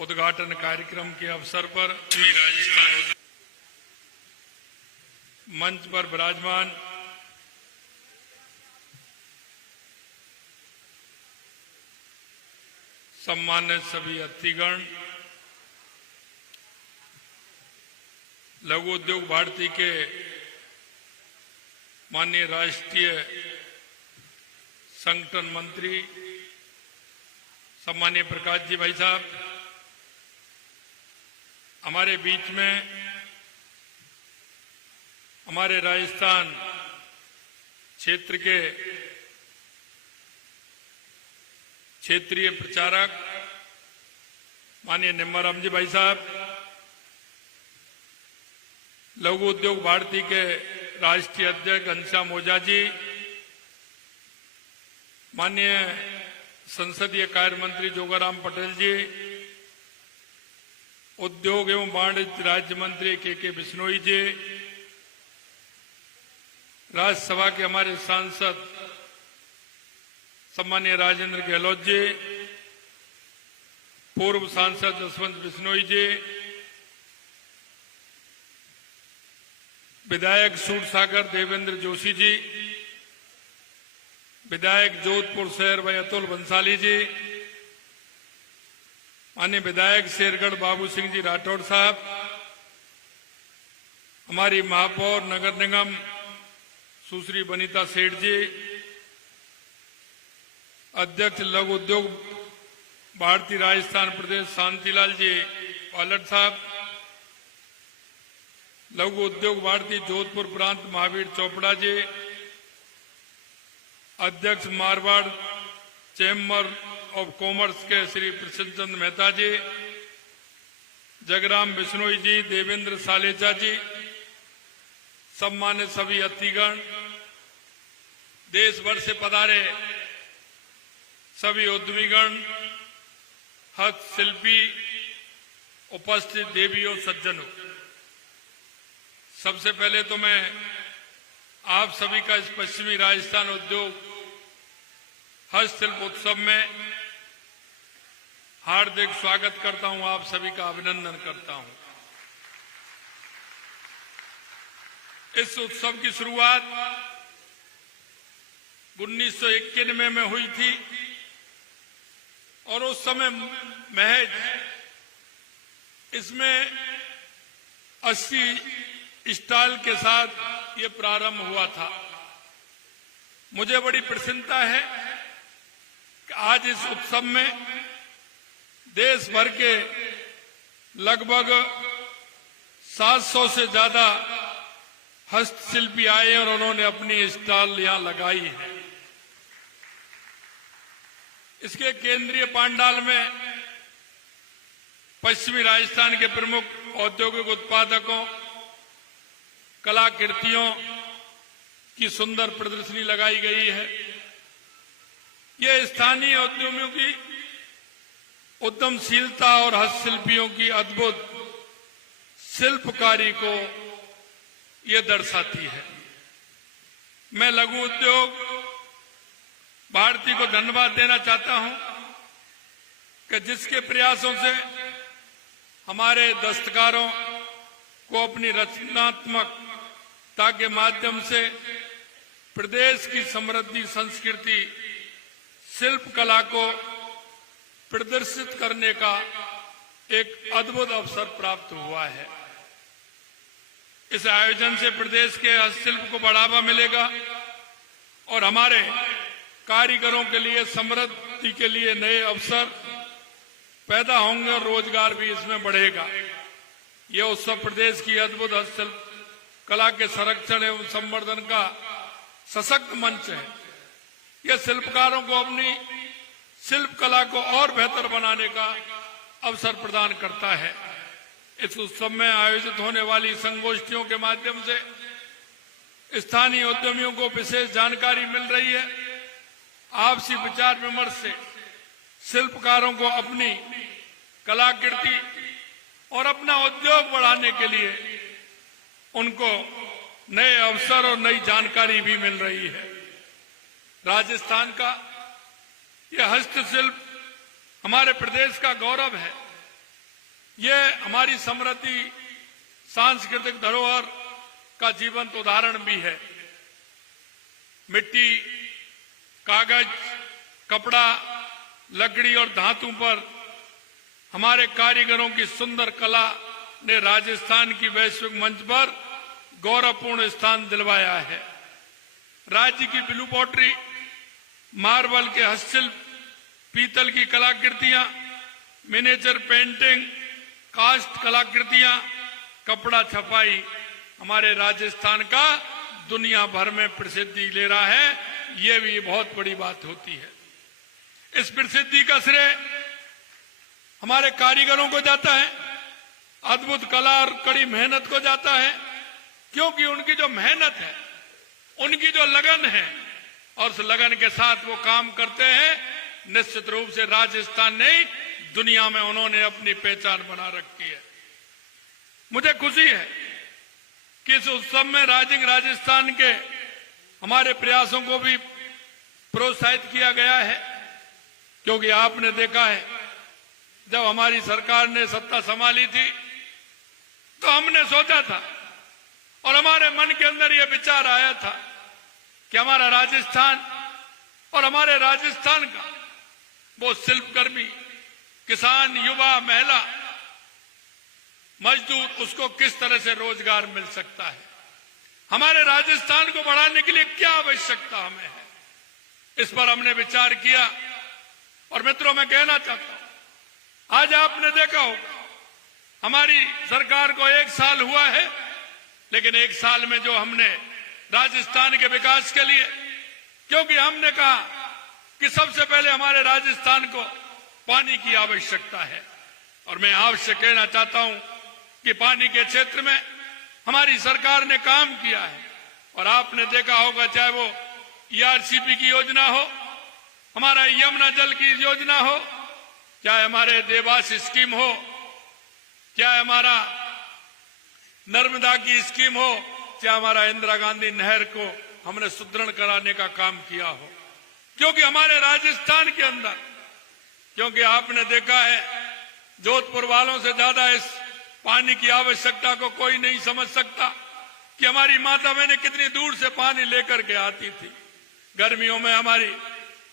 उद्घाटन कार्यक्रम के अवसर पर राजस्थान मंच पर विराजमान सम्मानित सभी अतिथिगण, लघु उद्योग भारती के माननीय राष्ट्रीय संगठन मंत्री सम्मानीय प्रकाश जी भाई साहब, हमारे बीच में हमारे राजस्थान क्षेत्र के क्षेत्रीय प्रचारक माननीय निम्बाराम जी भाई साहब, लघु उद्योग भारती के राष्ट्रीय अध्यक्ष घनश्याम ओझा जी, माननीय संसदीय कार्य मंत्री जोगाराम पटेल जी, उद्योग एवं वाणिज्य राज्य मंत्री के बिश्नोई जी, राज्यसभा के हमारे सांसद सम्मानीय राजेंद्र गहलोत जी, पूर्व सांसद जसवंत बिश्नोई जी, विधायक सूरसागर देवेंद्र जोशी जी, विधायक जोधपुर शहर भाई अतुल बंसाली जी, माननीय विधायक शेरगढ़ बाबू सिंह जी राठौड़ साहब, हमारी महापौर नगर निगम सुश्री बनीता सेठ जी, अध्यक्ष लघु उद्योग भारतीय राजस्थान प्रदेश शांतिलाल जी पालट साहब, लघु उद्योग भारतीय जोधपुर प्रांत महावीर चोपड़ा जी, अध्यक्ष मारवाड़ चैम्बर ऑफ कॉमर्स के श्री प्रसिद्ध चंद मेहता जी, जगराम बिश्नोई जी, देवेंद्र सालेचा जी, सम्मानित सभी अतिथिगण, देश भर से पधारे सभी उद्यमीगण, हस्तशिल्पी, उपस्थित देवियों सज्जनों, सबसे पहले तो मैं आप सभी का इस पश्चिमी राजस्थान उद्योग हस्तशिल्प उत्सव में हार्दिक स्वागत करता हूं, आप सभी का अभिनंदन करता हूं। इस उत्सव की शुरुआत 1991 में हुई थी और उस समय महज इसमें 80 स्टॉल के साथ ये प्रारंभ हुआ था। मुझे बड़ी प्रसन्नता है कि आज इस उत्सव में देश भर के लगभग 700 से ज्यादा हस्तशिल्पी आए और उन्होंने अपनी स्टॉल यहां लगाई है। इसके केंद्रीय पांडाल में पश्चिमी राजस्थान के प्रमुख औद्योगिक उत्पादकों, कलाकृतियों की सुंदर प्रदर्शनी लगाई गई है। यह स्थानीय उद्यमियों की उद्यमशीलता और हस्तशिल्पियों की अद्भुत शिल्पकारी को यह दर्शाती है। मैं लघु उद्योग भारती को धन्यवाद देना चाहता हूं कि जिसके प्रयासों से हमारे दस्तकारों को अपनी रचनात्मकता के माध्यम से प्रदेश की समृद्धि संस्कृति शिल्प कला को प्रदर्शित करने का एक अद्भुत अवसर प्राप्त हुआ है। इस आयोजन से प्रदेश के हस्तशिल्प को बढ़ावा मिलेगा और हमारे कारीगरों के लिए समृद्धि के लिए नए अवसर पैदा होंगे और रोजगार भी इसमें बढ़ेगा। यह उत्सव प्रदेश की अद्भुत हस्तशिल्प कला के संरक्षण एवं संवर्धन का सशक्त मंच है। यह शिल्पकारों को अपनी शिल्प कला को और बेहतर बनाने का अवसर प्रदान करता है। इस उत्सव में आयोजित होने वाली संगोष्ठियों के माध्यम से स्थानीय उद्यमियों को विशेष जानकारी मिल रही है। आपसी विचार विमर्श से शिल्पकारों को अपनी कलाकृति और अपना उद्योग बढ़ाने के लिए उनको नए अवसर और नई जानकारी भी मिल रही है। राजस्थान का यह हस्तशिल्प हमारे प्रदेश का गौरव है। ये हमारी समृद्धि सांस्कृतिक धरोहर का जीवंत उदाहरण भी है। मिट्टी, कागज, कपड़ा, लकड़ी और धातु पर हमारे कारीगरों की सुंदर कला ने राजस्थान की वैश्विक मंच पर गौरवपूर्ण स्थान दिलवाया है। राज्य की ब्लू पॉटरी, मार्बल के हस्तशिल्प, पीतल की कलाकृतियां, मिनिएचर पेंटिंग, कास्ट कलाकृतियां, कपड़ा छपाई हमारे राजस्थान का दुनिया भर में प्रसिद्धि ले रहा है। ये भी बहुत बड़ी बात होती है। इस प्रसिद्धि का श्रेय हमारे कारीगरों को जाता है, अद्भुत कला और कड़ी मेहनत को जाता है, क्योंकि उनकी जो मेहनत है, उनकी जो लगन है और उस लगन के साथ वो काम करते हैं, निश्चित रूप से राजस्थान नहीं दुनिया में उन्होंने अपनी पहचान बना रखी है। मुझे खुशी है कि इस उत्सव में राइजिंग राजस्थान के हमारे प्रयासों को भी प्रोत्साहित किया गया है, क्योंकि आपने देखा है जब हमारी सरकार ने सत्ता संभाली थी तो हमने सोचा था और हमारे मन के अंदर यह विचार आया था कि हमारा राजस्थान और हमारे राजस्थान का वो शिल्पकर्मी, किसान, युवा, महिला, मजदूर, उसको किस तरह से रोजगार मिल सकता है, हमारे राजस्थान को बढ़ाने के लिए क्या आवश्यकता हमें है, इस पर हमने विचार किया। और मित्रों, मैं कहना चाहता हूं, आज आपने देखा होगा हमारी सरकार को 1 साल हुआ है, लेकिन 1 साल में जो हमने राजस्थान के विकास के लिए, क्योंकि हमने कहा कि सबसे पहले हमारे राजस्थान को पानी की आवश्यकता है, और मैं आपसे कहना चाहता हूं कि पानी के क्षेत्र में हमारी सरकार ने काम किया है। और आपने देखा होगा, चाहे वो ERCP की योजना हो, हमारा यमुना जल की योजना हो, चाहे हमारे देवास स्कीम हो, चाहे हमारा नर्मदा की स्कीम हो, चाहे हमारा इंदिरा गांधी नहर को हमने सुदृढ़ कराने का काम किया हो, क्योंकि हमारे राजस्थान के अंदर, क्योंकि आपने देखा है जोधपुर वालों से ज्यादा इस पानी की आवश्यकता को कोई नहीं समझ सकता कि हमारी माता बहनें कितनी दूर से पानी लेकर के आती थी। गर्मियों में हमारी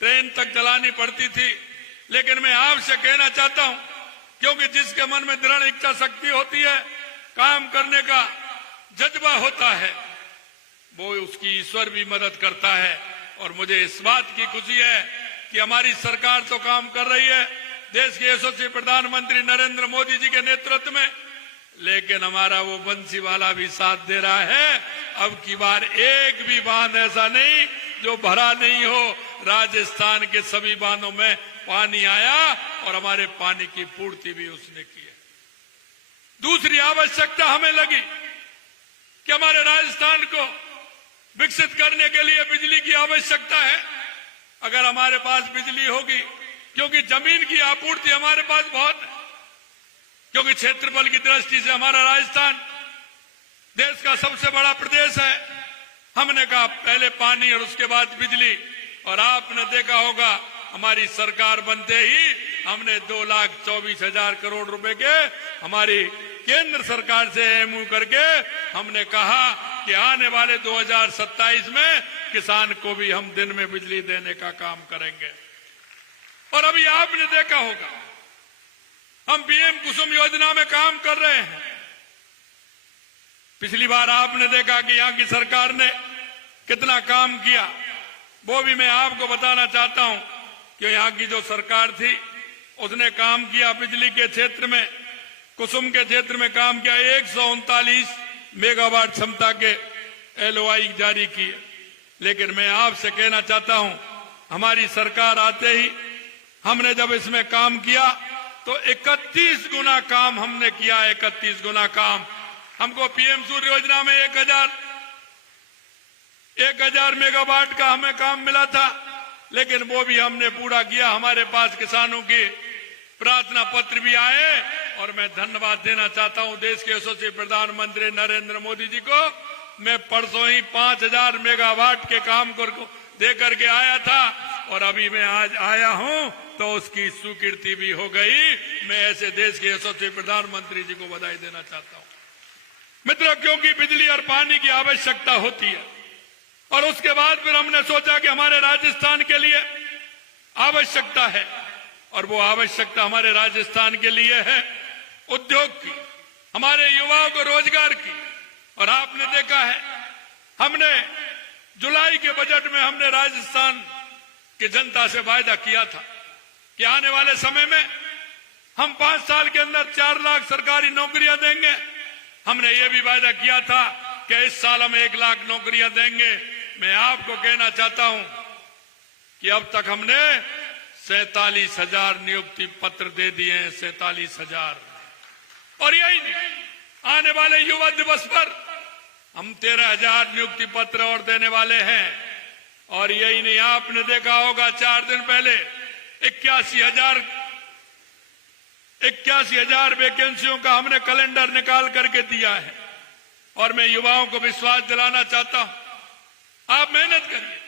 ट्रेन तक चलानी पड़ती थी। लेकिन मैं आपसे कहना चाहता हूं, क्योंकि जिसके मन में दृढ़ इच्छा शक्ति होती है, काम करने का जज्बा होता है, वो उसकी ईश्वर भी मदद करता है। और मुझे इस बात की खुशी है कि हमारी सरकार तो काम कर रही है देश के यशस्वी प्रधानमंत्री नरेंद्र मोदी जी के नेतृत्व में, लेकिन हमारा वो बंसीवाला भी साथ दे रहा है। अब की बार एक भी बांध ऐसा नहीं जो भरा नहीं हो। राजस्थान के सभी बांधों में पानी आया और हमारे पानी की पूर्ति भी उसने की है। दूसरी आवश्यकता हमें लगी कि हमारे राजस्थान को विकसित करने के लिए बिजली की आवश्यकता है। अगर हमारे पास बिजली होगी, क्योंकि जमीन की आपूर्ति हमारे पास बहुत है, क्योंकि क्षेत्रफल की दृष्टि से हमारा राजस्थान देश का सबसे बड़ा प्रदेश है। हमने कहा पहले पानी और उसके बाद बिजली। और आपने देखा होगा हमारी सरकार बनते ही हमने 2,24,000 करोड़ रुपए के हमारी केंद्र सरकार से MOU करके हमने कहा कि आने वाले 2027 में किसान को भी हम दिन में बिजली देने का काम करेंगे। और अभी आपने देखा होगा हम PM कुसुम योजना में काम कर रहे हैं। पिछली बार आपने देखा कि यहां की सरकार ने कितना काम किया, वो भी मैं आपको बताना चाहता हूं कि यहां की जो सरकार थी उसने काम किया बिजली के क्षेत्र में, कुसुम के क्षेत्र में काम किया। 139 मेगावाट क्षमता के LOI जारी किए। लेकिन मैं आपसे कहना चाहता हूं, हमारी सरकार आते ही हमने जब इसमें काम किया तो 31 गुना काम हमने किया। 31 गुना काम। हमको PM सूर्य योजना में 1000 मेगावाट का हमें काम मिला था, लेकिन वो भी हमने पूरा किया। हमारे पास किसानों की प्रार्थना पत्र भी आए और मैं धन्यवाद देना चाहता हूं देश के यशस्वी प्रधानमंत्री नरेंद्र मोदी जी को। मैं परसों ही 5000 मेगावाट के काम को दे करके आया था और अभी मैं आज आया हूं तो उसकी स्वीकृति भी हो गई। मैं ऐसे देश के यशस्वी प्रधानमंत्री जी को बधाई देना चाहता हूं। मित्रों, क्योंकि बिजली और पानी की आवश्यकता होती है और उसके बाद फिर हमने सोचा कि हमारे राजस्थान के लिए आवश्यकता है, और वो आवश्यकता हमारे राजस्थान के लिए है उद्योग की, हमारे युवाओं को रोजगार की। और आपने देखा है, हमने जुलाई के बजट में हमने राजस्थान की जनता से वायदा किया था कि आने वाले समय में हम 5 साल के अंदर 4 लाख सरकारी नौकरियां देंगे। हमने ये भी वायदा किया था कि इस साल हम 1 लाख नौकरियां देंगे। मैं आपको कहना चाहता हूं कि अब तक हमने 47,000 नियुक्ति पत्र दे दिए हैं, 47,000। और यही नहीं, आने वाले युवा दिवस पर हम 13,000 नियुक्ति पत्र और देने वाले हैं। और यही नहीं, आपने देखा होगा 4 दिन पहले 81,000 वैकेंसियों का हमने कैलेंडर निकाल करके दिया है। और मैं युवाओं को विश्वास दिलाना चाहता हूं, आप मेहनत करिए,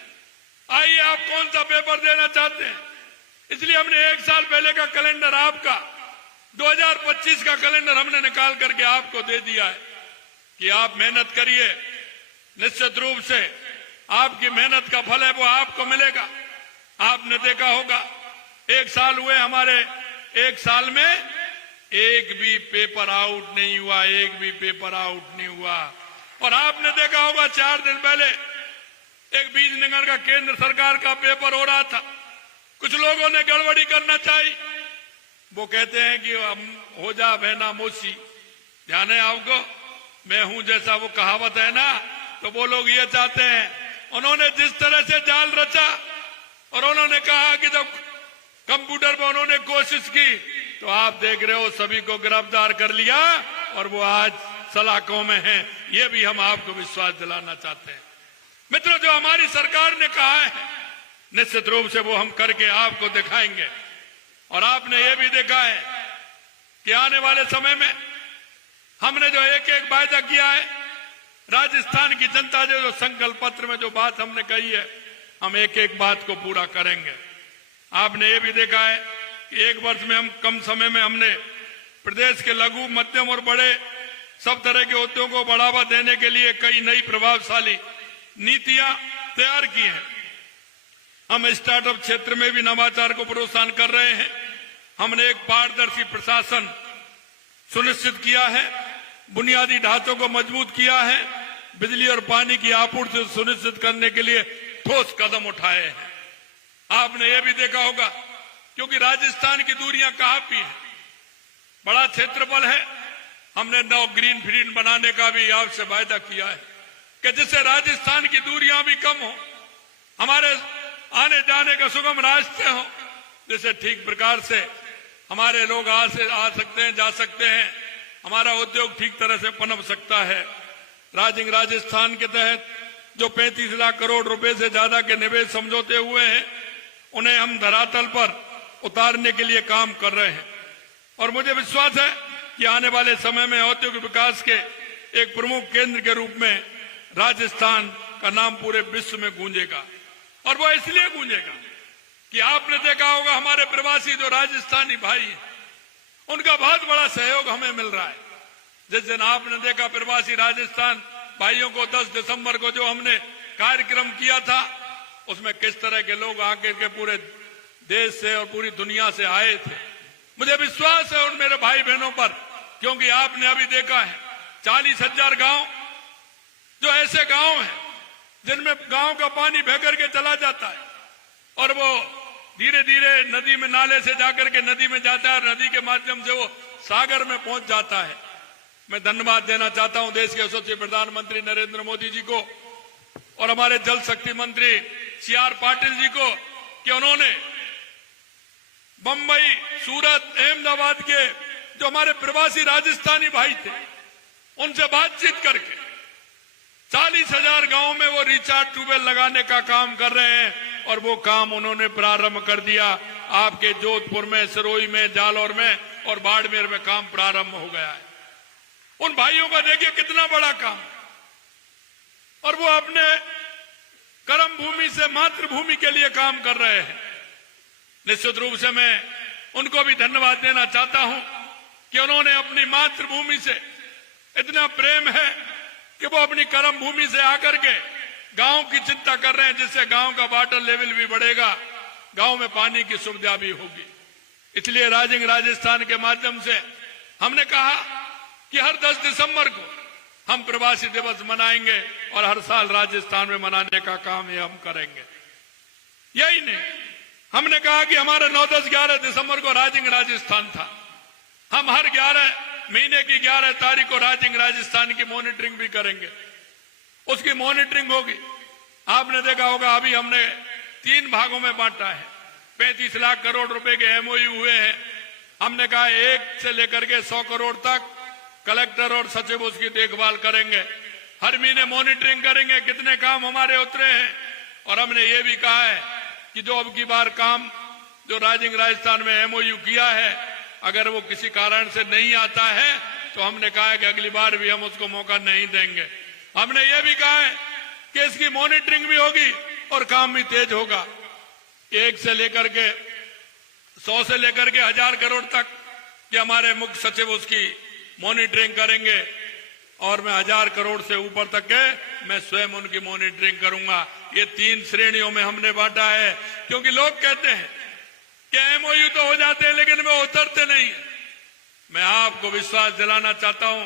आइए, आप कौन सा पेपर देना चाहते हैं। इसलिए हमने 1 साल पहले का कैलेंडर, आपका 2025 का कैलेंडर हमने निकाल करके आपको दे दिया है कि आप मेहनत करिए। निश्चित रूप से आपकी मेहनत का फल है वो आपको मिलेगा। आपने देखा होगा 1 साल हुए हमारे, 1 साल में एक भी पेपर आउट नहीं हुआ, एक भी पेपर आउट नहीं हुआ। और आपने देखा होगा 4 दिन पहले एक बीज निगम का केंद्र सरकार का पेपर हो रहा था। कुछ लोगों ने गड़बड़ी करना चाहिए। वो कहते हैं कि हम हो जा बहना मोसी, ध्यान है आपको, मैं हूं जैसा वो कहावत है ना, तो वो लोग ये चाहते हैं। उन्होंने जिस तरह से जाल रचा और उन्होंने कहा कि जब कंप्यूटर पर उन्होंने कोशिश की तो आप देख रहे हो सभी को गिरफ्तार कर लिया और वो आज सलाखों में हैं। ये भी हम आपको विश्वास दिलाना चाहते हैं। मित्रों, जो हमारी सरकार ने कहा है निश्चित रूप से वो हम करके आपको दिखाएंगे। और आपने ये भी देखा है कि आने वाले समय में हमने जो एक एक वायदा किया है, राजस्थान की जनता जो संकल्प पत्र में जो बात हमने कही है, हम एक एक बात को पूरा करेंगे। आपने ये भी देखा है कि 1 वर्ष में हम कम समय में हमने प्रदेश के लघु, मध्यम और बड़े सब तरह के उद्योगों को बढ़ावा देने के लिए कई नई प्रभावशाली नीतियां तैयार की हैं। हम स्टार्टअप क्षेत्र में भी नवाचार को प्रोत्साहन कर रहे हैं। हमने एक पारदर्शी प्रशासन सुनिश्चित किया है, बुनियादी ढांचों को मजबूत किया है, बिजली और पानी की आपूर्ति सुनिश्चित करने के लिए ठोस कदम उठाए हैं। आपने ये भी देखा होगा, क्योंकि राजस्थान की दूरियां काफी है, बड़ा क्षेत्रफल है, हमने 9 ग्रीन फील्ड बनाने का भी आपसे वायदा किया है कि जिससे राजस्थान की दूरियां भी कम हो, हमारे आने जाने का सुगम रास्ते हो, जिससे ठीक प्रकार से हमारे लोग आ सकते हैं, जा सकते हैं, हमारा उद्योग ठीक तरह से पनप सकता है। राजिंग राजस्थान के तहत जो 35 लाख करोड़ रुपए से ज्यादा के निवेश समझौते हुए हैं, उन्हें हम धरातल पर उतारने के लिए काम कर रहे हैं। और मुझे विश्वास है कि आने वाले समय में औद्योगिक विकास के एक प्रमुख केंद्र के रूप में राजस्थान का नाम पूरे विश्व में गूंजेगा। और वो इसलिए गूंजेगा कि आपने देखा होगा हमारे प्रवासी जो राजस्थानी भाई हैं, उनका बहुत बड़ा सहयोग हमें मिल रहा है। जिस दिन आपने देखा प्रवासी राजस्थान भाइयों को 10 दिसंबर को जो हमने कार्यक्रम किया था, उसमें किस तरह के लोग आके के पूरे देश से और पूरी दुनिया से आए थे। मुझे विश्वास है उन मेरे भाई बहनों पर, क्योंकि आपने अभी देखा है 40,000 गांव जो ऐसे गांव हैं जिनमें गांव का पानी बह करके चला जाता है और वो धीरे धीरे नदी में, नाले से जाकर के नदी में जाता है और नदी के माध्यम से वो सागर में पहुंच जाता है। मैं धन्यवाद देना चाहता हूं देश के यशस्वी प्रधानमंत्री नरेंद्र मोदी जी को और हमारे जल शक्ति मंत्री CR पाटिल जी को कि उन्होंने बंबई, सूरत, अहमदाबाद के जो हमारे प्रवासी राजस्थानी भाई थे उनसे बातचीत करके 40,000 गांवों में वो रिचार्ज ट्यूबवेल लगाने का काम कर रहे हैं और वो काम उन्होंने प्रारंभ कर दिया। आपके जोधपुर में, सिरोही में, जालौर में और बाड़मेर में काम प्रारंभ हो गया है। उन भाइयों का देखिए कितना बड़ा काम, और वो अपने कर्म भूमि से मातृभूमि के लिए काम कर रहे हैं। निश्चित रूप से मैं उनको भी धन्यवाद देना चाहता हूं कि उन्होंने अपनी मातृभूमि से इतना प्रेम है कि वो अपनी कर्म भूमि से आकर के गांव की चिंता कर रहे हैं, जिससे गांव का वाटर लेवल भी बढ़ेगा, गांव में पानी की सुविधा भी होगी। इसलिए राइजिंग राजस्थान के माध्यम से हमने कहा कि हर 10 दिसंबर को हम प्रवासी दिवस मनाएंगे और हर साल राजस्थान में मनाने का काम ये हम करेंगे। यही नहीं, हमने कहा कि हमारा 9, 10, 11 दिसंबर को राइजिंग राजस्थान था। हम हर 11 महीने की 11 तारीख को राइजिंग राजस्थान की मॉनिटरिंग भी करेंगे, उसकी मॉनिटरिंग होगी। आपने देखा होगा अभी हमने 3 भागों में बांटा है, 35 लाख करोड़ रुपए के एमओयू हुए हैं। हमने कहा 1 से लेकर के 100 करोड़ तक कलेक्टर और सचिव उसकी देखभाल करेंगे, हर महीने मॉनिटरिंग करेंगे कितने काम हमारे उतरे हैं। और हमने ये भी कहा है कि जो अब की बार काम जो राइजिंग राजस्थान में एमओयू किया है, अगर वो किसी कारण से नहीं आता है तो हमने कहा है कि अगली बार भी हम उसको मौका नहीं देंगे। हमने ये भी कहा है कि इसकी मॉनिटरिंग भी होगी और काम भी तेज होगा। 1 से लेकर के 100 से लेकर के 1000 करोड़ तक कि हमारे मुख्य सचिव उसकी मॉनिटरिंग करेंगे और मैं 1000 करोड़ से ऊपर तक के मैं स्वयं उनकी मॉनिटरिंग करूंगा। ये 3 श्रेणियों में हमने बांटा है, क्योंकि लोग कहते हैं कि एमओयू तो हो जाते हैं लेकिन वे उतरते नहीं। मैं आपको विश्वास दिलाना चाहता हूं,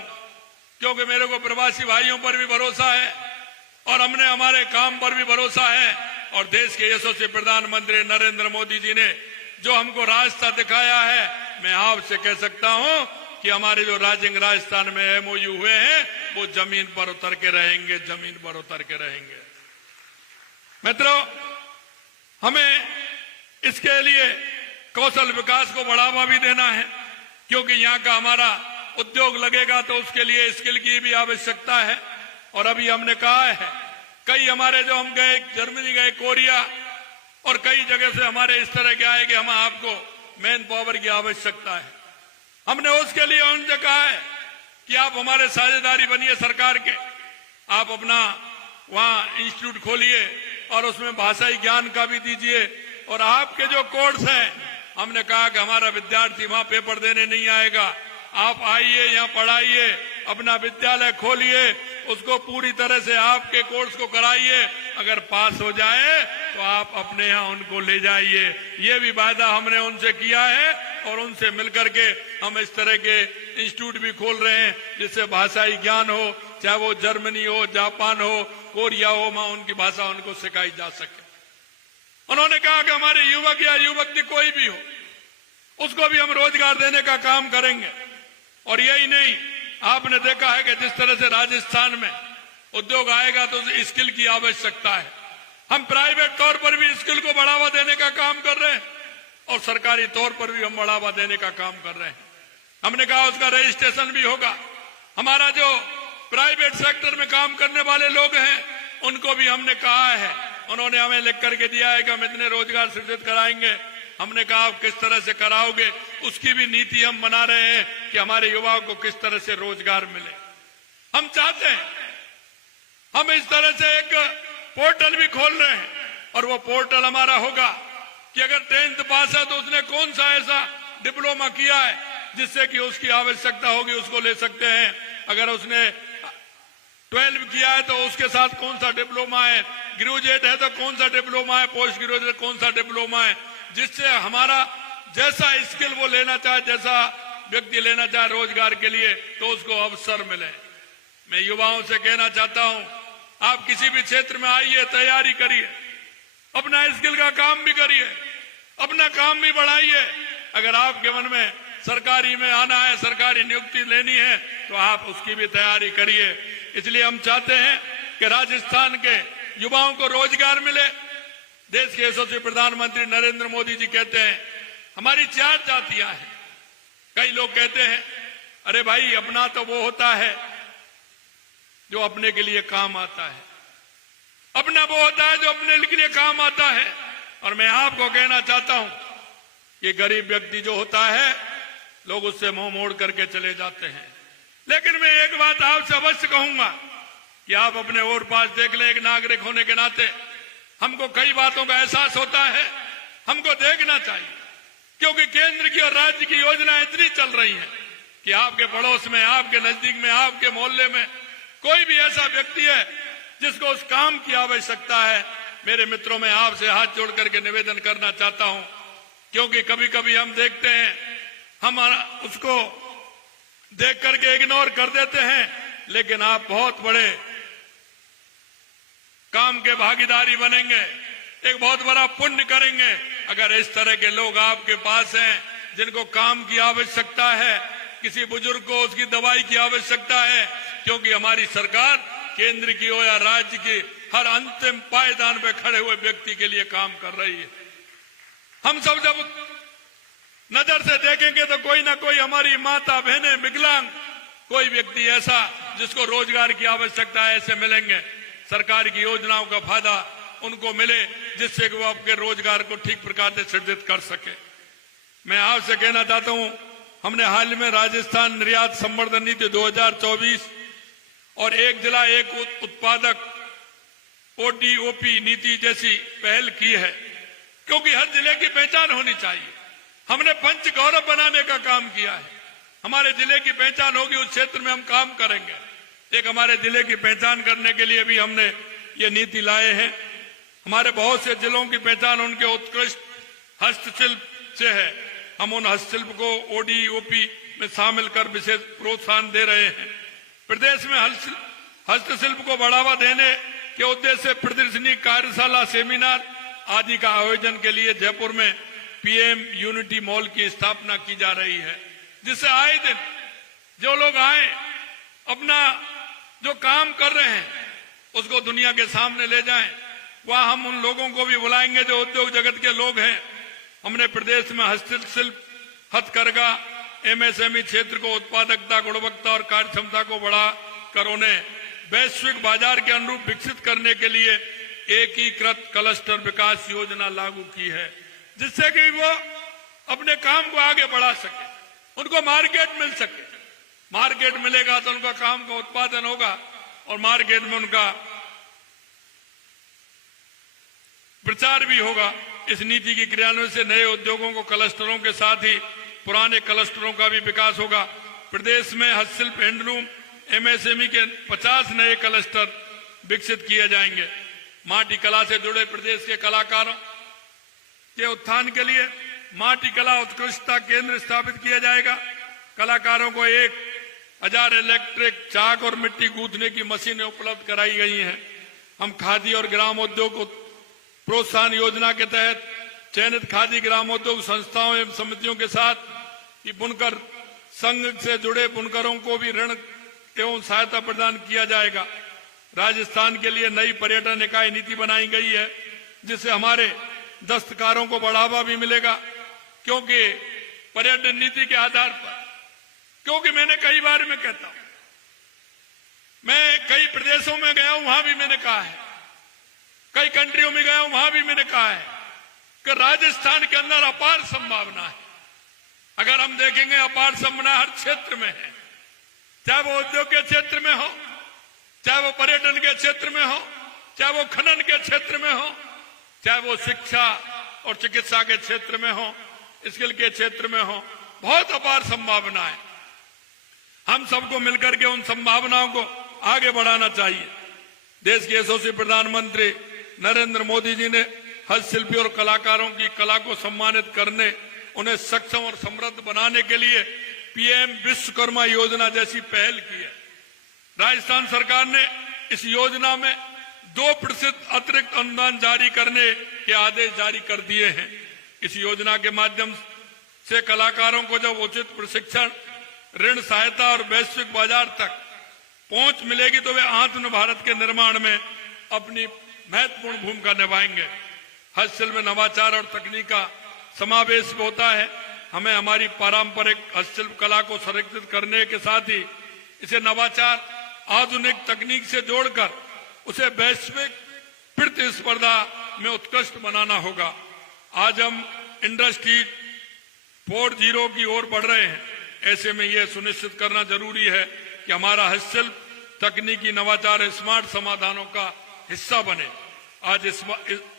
क्योंकि मेरे को प्रवासी भाइयों पर भी भरोसा है और हमने हमारे काम पर भी भरोसा है। और देश के यशस्वी प्रधानमंत्री नरेंद्र मोदी जी ने जो हमको रास्ता दिखाया है, मैं आपसे कह सकता हूं कि हमारे जो राइजिंग राजस्थान में एमओयू हुए हैं वो जमीन पर उतर के रहेंगे, जमीन पर उतर के रहेंगे। मित्रों, हमें इसके लिए कौशल विकास को बढ़ावा भी देना है, क्योंकि यहाँ का हमारा उद्योग लगेगा तो उसके लिए स्किल की भी आवश्यकता है। और अभी हमने कहा है, कई हमारे जो हम गए, जर्मनी गए, कोरिया और कई जगह से हमारे इस तरह के आए कि हम आपको मैन पावर की आवश्यकता है। हमने उसके लिए उनसे कहा है कि आप हमारे साझेदारी बनिए सरकार के, आप अपना वहां इंस्टीट्यूट खोलिए और उसमें भाषाई ज्ञान का भी दीजिए। और आपके जो कोर्स हैं, हमने कहा कि हमारा विद्यार्थी वहां पेपर देने नहीं आएगा, आप आइए, यहाँ पढ़ाइए, अपना विद्यालय खोलिए, उसको पूरी तरह से आपके कोर्स को कराइए। अगर पास हो जाए तो आप अपने यहाँ उनको ले जाइए। ये भी वायदा हमने उनसे किया है और उनसे मिलकर के हम इस तरह के इंस्टीट्यूट भी खोल रहे हैं, जिससे भाषाई ज्ञान हो, चाहे वो जर्मनी हो, जापान हो, कोरिया हो, वहां उनकी भाषा उनको सिखाई जा सके। उन्होंने कहा कि हमारे युवक या युवती कोई भी हो, उसको भी हम रोजगार देने का काम करेंगे। और यही नहीं, आपने देखा है कि जिस तरह से राजस्थान में उद्योग आएगा तो स्किल की आवश्यकता है। हम प्राइवेट तौर पर भी स्किल को बढ़ावा देने का काम कर रहे हैं और सरकारी तौर पर भी हम बढ़ावा देने का काम कर रहे हैं। हमने कहा उसका रजिस्ट्रेशन भी होगा। हमारा जो प्राइवेट सेक्टर में काम करने वाले लोग हैं उनको भी हमने कहा है, उन्होंने हमें लिख करके दिया है कि हम इतने रोजगार सृजित कराएंगे। हमने कहा आप किस तरह से कराओगे, उसकी भी नीति हम बना रहे हैं कि हमारे युवाओं को किस तरह से रोजगार मिले। हम चाहते हैं, हम इस तरह से एक पोर्टल भी खोल रहे हैं और वो पोर्टल हमारा होगा कि अगर 10th पास है तो उसने कौन सा ऐसा डिप्लोमा किया है जिससे कि उसकी आवश्यकता होगी, उसको ले सकते हैं। अगर उसने 12 किया है तो उसके साथ कौन सा डिप्लोमा है, ग्रेजुएट है तो कौन सा डिप्लोमा है, पोस्ट ग्रेजुएट कौन सा डिप्लोमा है, जिससे हमारा जैसा स्किल वो लेना चाहे, जैसा व्यक्ति लेना चाहे रोजगार के लिए, तो उसको अवसर मिले। मैं युवाओं से कहना चाहता हूं, आप किसी भी क्षेत्र में आइए, तैयारी करिए, अपना स्किल का काम भी करिए, अपना काम भी बढ़ाइए। अगर आपके मन में सरकारी में आना है, सरकारी नियुक्ति लेनी है, तो आप उसकी भी तैयारी करिए। इसलिए हम चाहते हैं कि राजस्थान के युवाओं को रोजगार मिले। देश के यशस्वी प्रधानमंत्री नरेंद्र मोदी जी कहते हैं हमारी 4 जातियां हैं। कई लोग कहते हैं अरे भाई, अपना तो वो होता है जो अपने के लिए काम आता है, अपना वो होता है जो अपने के लिए काम आता है। और मैं आपको कहना चाहता हूं, ये गरीब व्यक्ति जो होता है, लोग उससे मुंह मोड़ करके चले जाते हैं। लेकिन मैं एक बात आपसे अवश्य कहूंगा कि आप अपने और पास देख लें, एक नागरिक होने के नाते हमको कई बातों का एहसास होता है हमको देखना चाहिए, क्योंकि केंद्र की और राज्य की योजना इतनी चल रही है कि आपके पड़ोस में, आपके नजदीक में, आपके मोहल्ले में कोई भी ऐसा व्यक्ति है जिसको उस काम की आवश्यकता है। मेरे मित्रों, मैं आपसे हाथ जोड़ करके निवेदन करना चाहता हूं, क्योंकि कभी कभी हम देखते हैं, हम उसको देख करके इग्नोर कर देते हैं, लेकिन आप बहुत बड़े काम के भागीदारी बनेंगे, एक बहुत बड़ा पुण्य करेंगे अगर इस तरह के लोग आपके पास हैं जिनको काम की आवश्यकता है, किसी बुजुर्ग को उसकी दवाई की आवश्यकता है, क्योंकि हमारी सरकार केंद्र की हो या राज्य की हर अंतिम पायदान पे खड़े हुए व्यक्ति के लिए काम कर रही है। हम सब जब नजर से देखेंगे तो कोई ना कोई हमारी माता बहनें, विकलांग, कोई व्यक्ति ऐसा जिसको रोजगार की आवश्यकता है, ऐसे मिलेंगे। सरकार की योजनाओं का फायदा उनको मिले जिससे कि वो आपके रोजगार को ठीक प्रकार से सृजित कर सके। मैं आपसे कहना चाहता हूं, हमने हाल में राजस्थान निर्यात संवर्धन नीति 2024 और एक जिला एक उत्पादक ODOP नीति जैसी पहल की है, क्योंकि हर जिले की पहचान होनी चाहिए। हमने पंच गौरव बनाने का काम किया है। हमारे जिले की पहचान होगी, उस क्षेत्र में हम काम करेंगे। एक हमारे जिले की पहचान करने के लिए भी हमने ये नीति लाए हैं। हमारे बहुत से जिलों की पहचान उनके उत्कृष्ट हस्तशिल्प से है। हम उन हस्तशिल्प को ODOP में शामिल कर विशेष प्रोत्साहन दे रहे हैं। प्रदेश में हस्तशिल्प को बढ़ावा देने के उद्देश्य से प्रदर्शनी, कार्यशाला, सेमिनार आदि का आयोजन के लिए जयपुर में PM यूनिटी मॉल की स्थापना की जा रही है, जिससे आए दिन जो लोग आए अपना जो काम कर रहे हैं उसको दुनिया के सामने ले जाएं। वहां हम उन लोगों को भी बुलाएंगे जो उद्योग जगत के लोग हैं। हमने प्रदेश में हस्तशिल्प, हथकरघा, MSME क्षेत्र को उत्पादकता, गुणवत्ता और कार्य क्षमता को बढ़ाकर उन्हें वैश्विक बाजार के अनुरूप विकसित करने के लिए एकीकृत क्लस्टर विकास योजना लागू की है, जिससे कि वो अपने काम को आगे बढ़ा सके, उनको मार्केट मिल सके। मार्केट मिलेगा तो उनका काम का उत्पादन होगा और मार्केट में उनका प्रचार भी होगा। इस नीति की क्रियान्वयन से नए उद्योगों को क्लस्टरों के साथ ही पुराने क्लस्टरों का भी विकास होगा। प्रदेश में हस्तशिल्प, हैंडलूम, MSME के 50 नए क्लस्टर विकसित किए जाएंगे। माटी कला से जुड़े प्रदेश के कलाकारों के उत्थान के लिए माटी कला उत्कृष्टता केंद्र स्थापित किया जाएगा। कलाकारों को 1000 इलेक्ट्रिक चाक और मिट्टी गूंथने की मशीनें उपलब्ध कराई गई हैं। हम खादी और ग्राम उद्योग प्रोत्साहन योजना के तहत चयनित खादी ग्रामोद्योग संस्थाओं एवं समितियों के साथ ही बुनकर संघ से जुड़े बुनकरों को भी ऋण एवं सहायता प्रदान किया जाएगा। राजस्थान के लिए नई पर्यटन इकाई नीति बनाई गई है, जिससे हमारे दस्तकारों को बढ़ावा भी मिलेगा। क्योंकि पर्यटन नीति के आधार पर, क्योंकि मैंने कई बार में कहता हूं, मैं कई प्रदेशों में गया हूं, वहां भी मैंने कहा है, कई कंट्रियों में गया हूं, वहां भी मैंने कहा है कि राजस्थान के अंदर अपार संभावना है। अगर हम देखेंगे अपार संभावना हर क्षेत्र में है, चाहे वो उद्योग के क्षेत्र में हो, चाहे वो पर्यटन के क्षेत्र में हो, चाहे वो खनन के क्षेत्र में हो, चाहे वो शिक्षा और चिकित्सा के क्षेत्र में हो, स्किल के क्षेत्र में हो, बहुत अपार संभावना है। हम सबको मिलकर के उन संभावनाओं को आगे बढ़ाना चाहिए। देश के यशस्वी प्रधानमंत्री नरेंद्र मोदी जी ने हस्तशिल्पी और कलाकारों की कला को सम्मानित करने, उन्हें सक्षम और समृद्ध बनाने के लिए PM विश्वकर्मा योजना जैसी पहल की है। राजस्थान सरकार ने इस योजना में 2% अतिरिक्त अनुदान जारी करने के आदेश जारी कर दिए हैं। इस योजना के माध्यम से कलाकारों को जब उचित प्रशिक्षण, ऋण सहायता और वैश्विक बाजार तक पहुंच मिलेगी तो वे आत्म भारत के निर्माण में अपनी महत्वपूर्ण भूमिका निभाएंगे। हस्तशिल्प में नवाचार और तकनीक का समावेश होता है। हमें हमारी पारंपरिक हस्तशिल्प कला को संरक्षित करने के साथ ही इसे नवाचार, आधुनिक तकनीक से जोड़कर उसे वैश्विक प्रतिस्पर्धा में उत्कृष्ट बनाना होगा। आज हम इंडस्ट्री 4.0 की ओर बढ़ रहे हैं। ऐसे में यह सुनिश्चित करना जरूरी है कि हमारा हस्तशिल्प तकनीकी नवाचार स्मार्ट समाधानों का हिस्सा बने। आज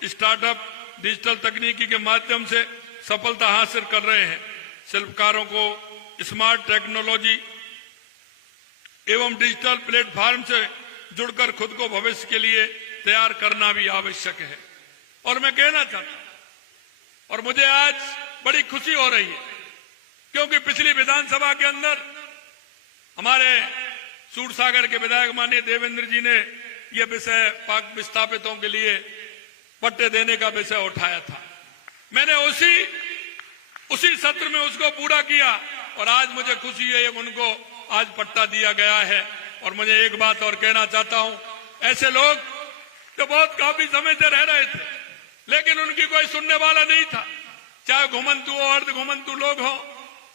स्टार्टअप डिजिटल तकनीकी के माध्यम से सफलता हासिल कर रहे हैं। शिल्पकारों को स्मार्ट टेक्नोलॉजी एवं डिजिटल प्लेटफॉर्म से जुड़कर खुद को भविष्य के लिए तैयार करना भी आवश्यक है। और मैं कहना चाहता हूं, और मुझे आज बड़ी खुशी हो रही है, क्योंकि पिछली विधानसभा के अंदर हमारे सूरसागर के विधायक माननीय देवेंद्र जी ने यह विषय पाक विस्थापितों के लिए पट्टे देने का विषय उठाया था। मैंने उसी सत्र में उसको पूरा किया और आज मुझे खुशी है उनको आज पट्टा दिया गया है। और मुझे एक बात और कहना चाहता हूं, ऐसे लोग जो बहुत काफी समय से रह रहे थे लेकिन उनकी कोई सुनने वाला नहीं था, चाहे घुमंतु हो, अर्ध घुमंतु लोग हो,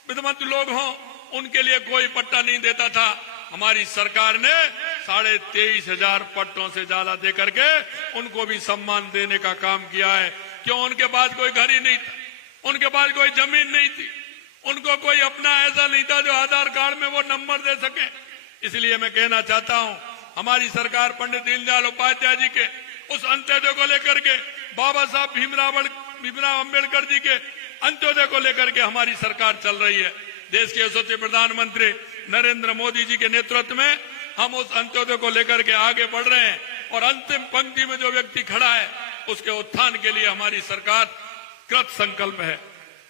विधमंतु लोग हो, उनके लिए कोई पट्टा नहीं देता था। हमारी सरकार ने 23,500 पट्टों से ज्यादा देकर के उनको भी सम्मान देने का काम किया है। क्यों? उनके पास कोई घर ही नहीं था, उनके पास कोई जमीन नहीं थी, उनको कोई अपना ऐसा नहीं था जो आधार कार्ड में वो नंबर दे सके। इसलिए मैं कहना चाहता हूं, हमारी सरकार पंडित दीनदयाल उपाध्याय जी के उस अंत्योदय को लेकर के, बाबा साहब भीमराव अम्बेडकर जी के अंत्योदय को लेकर के हमारी सरकार चल रही है। देश के यशस्वी प्रधानमंत्री नरेंद्र मोदी जी के नेतृत्व में हम उस अंत्योदय को लेकर के आगे बढ़ रहे हैं और अंतिम पंक्ति में जो व्यक्ति खड़ा है उसके उत्थान के लिए हमारी सरकार कृत संकल्प है।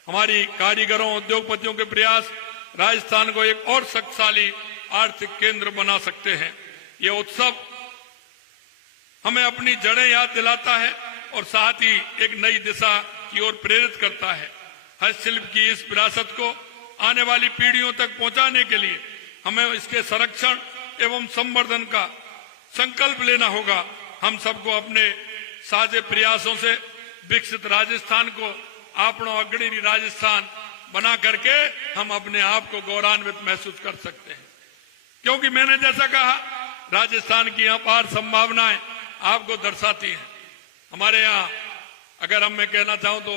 हमारी कारीगरों, उद्योगपतियों के प्रयास राजस्थान को एक और शक्तिशाली आर्थिक केंद्र बना सकते हैं। ये उत्सव हमें अपनी जड़ें याद दिलाता है और साथ ही एक नई दिशा की ओर प्रेरित करता है। हस्तशिल्प की इस विरासत को आने वाली पीढ़ियों तक पहुंचाने के लिए हमें इसके संरक्षण एवं संवर्धन का संकल्प लेना होगा। हम सबको अपने साझे प्रयासों से विकसित राजस्थान को आपनो अग्रणी राजस्थान बना करके हम अपने आप को गौरवान्वित महसूस कर सकते हैं। क्योंकि मैंने जैसा कहा, राजस्थान की अपार संभावनाएं आपको दर्शाती हैं। हमारे यहाँ अगर मैं कहना चाहूं तो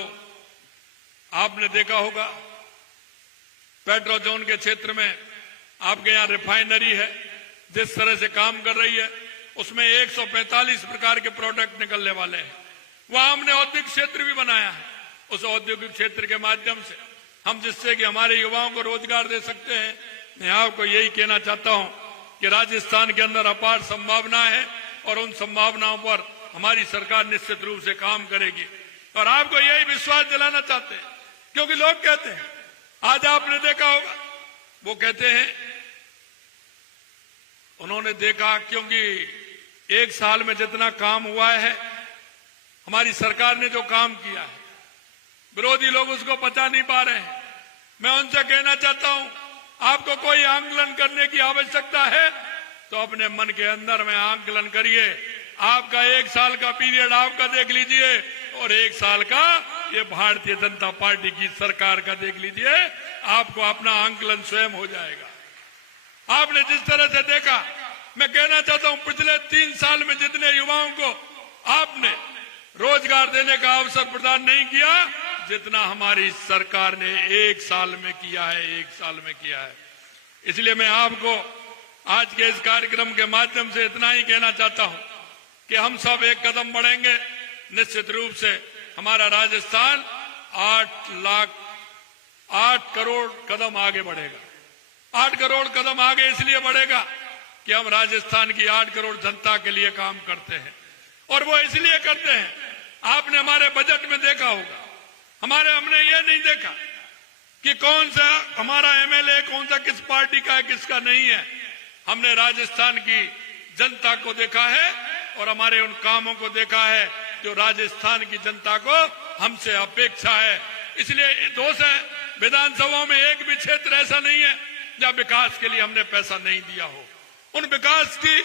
आपने देखा होगा पेट्रोजोन के क्षेत्र में आपके यहाँ रिफाइनरी है, जिस तरह से काम कर रही है उसमें 145 प्रकार के प्रोडक्ट निकलने वाले हैं। वहां हमने औद्योगिक क्षेत्र भी बनाया है। उस औद्योगिक क्षेत्र के माध्यम से हम जिससे कि हमारे युवाओं को रोजगार दे सकते हैं। मैं आपको यही कहना चाहता हूं कि राजस्थान के अंदर अपार संभावना है और उन संभावनाओं पर हमारी सरकार निश्चित रूप से काम करेगी। और आपको यही विश्वास दिलाना चाहते हैं, क्योंकि लोग कहते हैं, आज आपने देखा होगा, वो कहते हैं उन्होंने देखा, क्योंकि एक साल में जितना काम हुआ है हमारी सरकार ने जो काम किया है, विरोधी लोग उसको पचा नहीं पा रहे हैं। मैं उनसे कहना चाहता हूं, आपको कोई आंकलन करने की आवश्यकता है तो अपने मन के अंदर में आंकलन करिए। आपका एक साल का पीरियड आपका देख लीजिए और एक साल का ये भारतीय जनता पार्टी की सरकार का देख लीजिए, आपको अपना आंकलन स्वयं हो जाएगा। आपने जिस तरह से देखा, मैं कहना चाहता हूं पिछले 3 साल में जितने युवाओं को आपने रोजगार देने का अवसर प्रदान नहीं किया जितना हमारी सरकार ने एक साल में किया है, एक साल में किया है। इसलिए मैं आपको आज के इस कार्यक्रम के माध्यम से इतना ही कहना चाहता हूं कि हम सब एक कदम बढ़ेंगे, निश्चित रूप से हमारा राजस्थान 8 करोड़ कदम आगे बढ़ेगा। 8 करोड़ कदम आगे इसलिए बढ़ेगा कि हम राजस्थान की 8 करोड़ जनता के लिए काम करते हैं और वो इसलिए करते हैं। आपने हमारे बजट में देखा होगा, हमने ये नहीं देखा कि कौन सा हमारा एमएलए कौन सा किस पार्टी का है किसका नहीं है। हमने राजस्थान की जनता को देखा है और हमारे उन कामों को देखा है जो राजस्थान की जनता को हमसे अपेक्षा है। इसलिए दोष है, विधानसभा में एक भी क्षेत्र ऐसा नहीं है जहां विकास के लिए हमने पैसा नहीं दिया हो, उन विकास की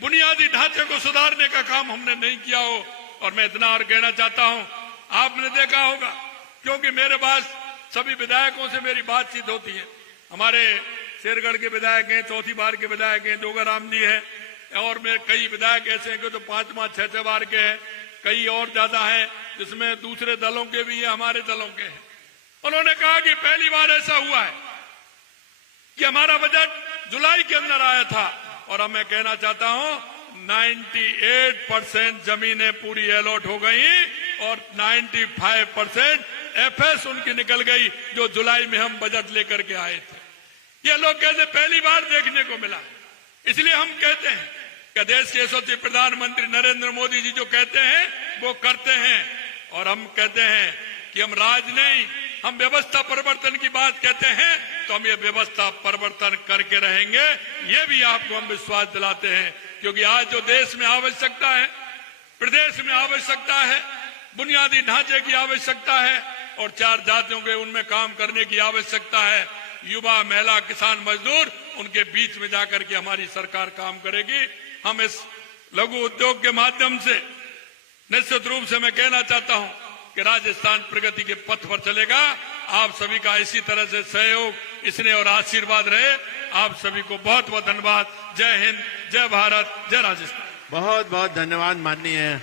बुनियादी ढांचे को सुधारने का काम हमने नहीं किया हो। और मैं इतना और कहना चाहता हूं, आपने देखा होगा, क्योंकि मेरे पास सभी विधायकों से मेरी बातचीत होती है। हमारे शेरगढ़ के विधायक हैं, चौथी बार के विधायक हैं, जोगाराम जी हैं, और मेरे कई विधायक ऐसे हैं कि तो 5 6 बार के हैं, कई और ज्यादा हैं जिसमें दूसरे दलों के भी हैं, हमारे दलों के हैं। उन्होंने कहा कि पहली बार ऐसा हुआ है कि हमारा बजट जुलाई के अंदर आया था और अब मैं कहना चाहता हूं 98% जमीनें पूरी अलॉट हो गई और 95% एफएस उनकी निकल गई, जो जुलाई में हम बजट लेकर के आए थे। ये लोग कहते पहली बार देखने को मिला। इसलिए हम कहते हैं कि देश के यशस्वी प्रधानमंत्री नरेंद्र मोदी जी जो कहते हैं वो करते हैं, और हम कहते हैं कि हम राज नहीं, हम व्यवस्था परिवर्तन की बात कहते हैं, तो हम ये व्यवस्था परिवर्तन करके रहेंगे। ये भी आपको हम विश्वास दिलाते हैं, क्योंकि आज जो देश में आवश्यकता है, प्रदेश में आवश्यकता है, बुनियादी ढांचे की आवश्यकता है और 4 जातियों के उनमें काम करने की आवश्यकता है। युवा, महिला, किसान, मजदूर, उनके बीच में जाकर के हमारी सरकार काम करेगी। हम इस लघु उद्योग के माध्यम से निश्चित रूप से मैं कहना चाहता हूं कि राजस्थान प्रगति के पथ पर चलेगा। आप सभी का इसी तरह से सहयोग, स्नेह और आशीर्वाद रहे। आप सभी को बहुत बहुत धन्यवाद। जय हिंद, जय भारत, जय राजस्थान। बहुत बहुत धन्यवाद माननीय